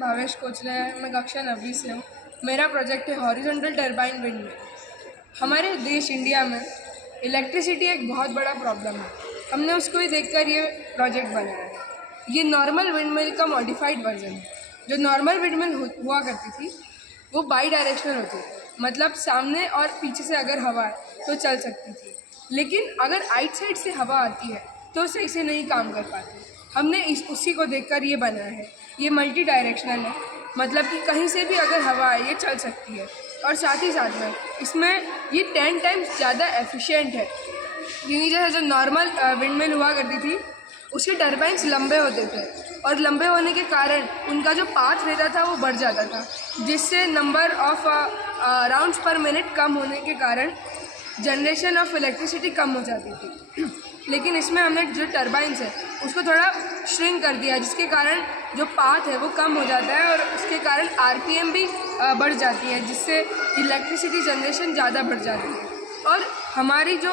भावेश कोचले है। मैं कक्षा 9वीं से हूँ। मेरा प्रोजेक्ट है हॉरिजॉन्टल टरबाइन विंड मिल। हमारे देश इंडिया में इलेक्ट्रिसिटी एक बहुत बड़ा प्रॉब्लम है। हमने उसको ही देखकर ये प्रोजेक्ट बनाया है। ये नॉर्मल विंड मिल का मॉडिफाइड वर्जन है। जो नॉर्मल विंड मिल हुआ करती थी वो बाई डायरेक्शनल होती थी, मतलब सामने और पीछे से अगर हवा है तो चल सकती थी, लेकिन अगर आइट साइड से हवा आती है तो सही से नहीं काम कर पाती। हमने उसी को देखकर ये बनाया है। ये मल्टी डायरेक्शनल है, मतलब कि कहीं से भी अगर हवा आए ये चल सकती है। और साथ ही साथ में इसमें ये 10 टाइम्स ज़्यादा एफिशिएंट है, क्योंकि जैसे जो नॉर्मल विंडमिल हुआ करती थी उसके टरबाइंस लंबे होते थे और लंबे होने के कारण उनका जो पाथ रहता था वो बढ़ जाता था, जिससे number of rounds per minute कम होने के कारण जनरेशन ऑफ इलेक्ट्रिसिटी कम हो जाती थी। लेकिन इसमें हमने जो टरबाइंस है उसको थोड़ा श्रिंक कर दिया, जिसके कारण जो पाथ है वो कम हो जाता है और उसके कारण आरपीएम भी बढ़ जाती है, जिससे इलेक्ट्रिसिटी जनरेशन ज़्यादा बढ़ जाती है। और हमारी जो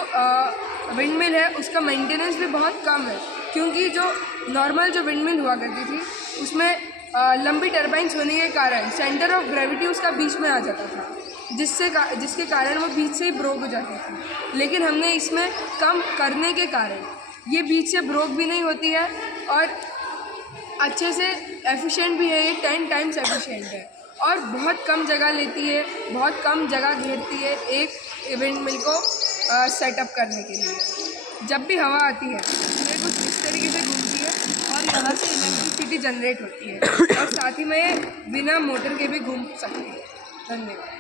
विंडमिल है उसका मेंटेनेंस भी बहुत कम है, क्योंकि जो नॉर्मल जो विंडमिल हुआ करती थी उसमें लंबी टरबाइंस होने के कारण सेंटर ऑफ ग्रेविटी उसका बीच में आ जाता था, जिसके कारण वो बीच से ही ब्रोक हो जाती थी। लेकिन हमने इसमें कम करने के कारण ये बीच से ब्रोक भी नहीं होती है और अच्छे से एफिशिएंट भी है। ये 10 टाइम्स एफिशिएंट है और बहुत कम जगह लेती है, बहुत कम जगह घेरती है एक विंड मिल को सेटअप करने के लिए। जब भी हवा आती है ये कुछ इस तरीके से घूमती है और यहाँ से इलेक्ट्रिसिटी जनरेट होती है और साथ ही में बिना मोटर के भी घूम सकती है। धन्यवाद।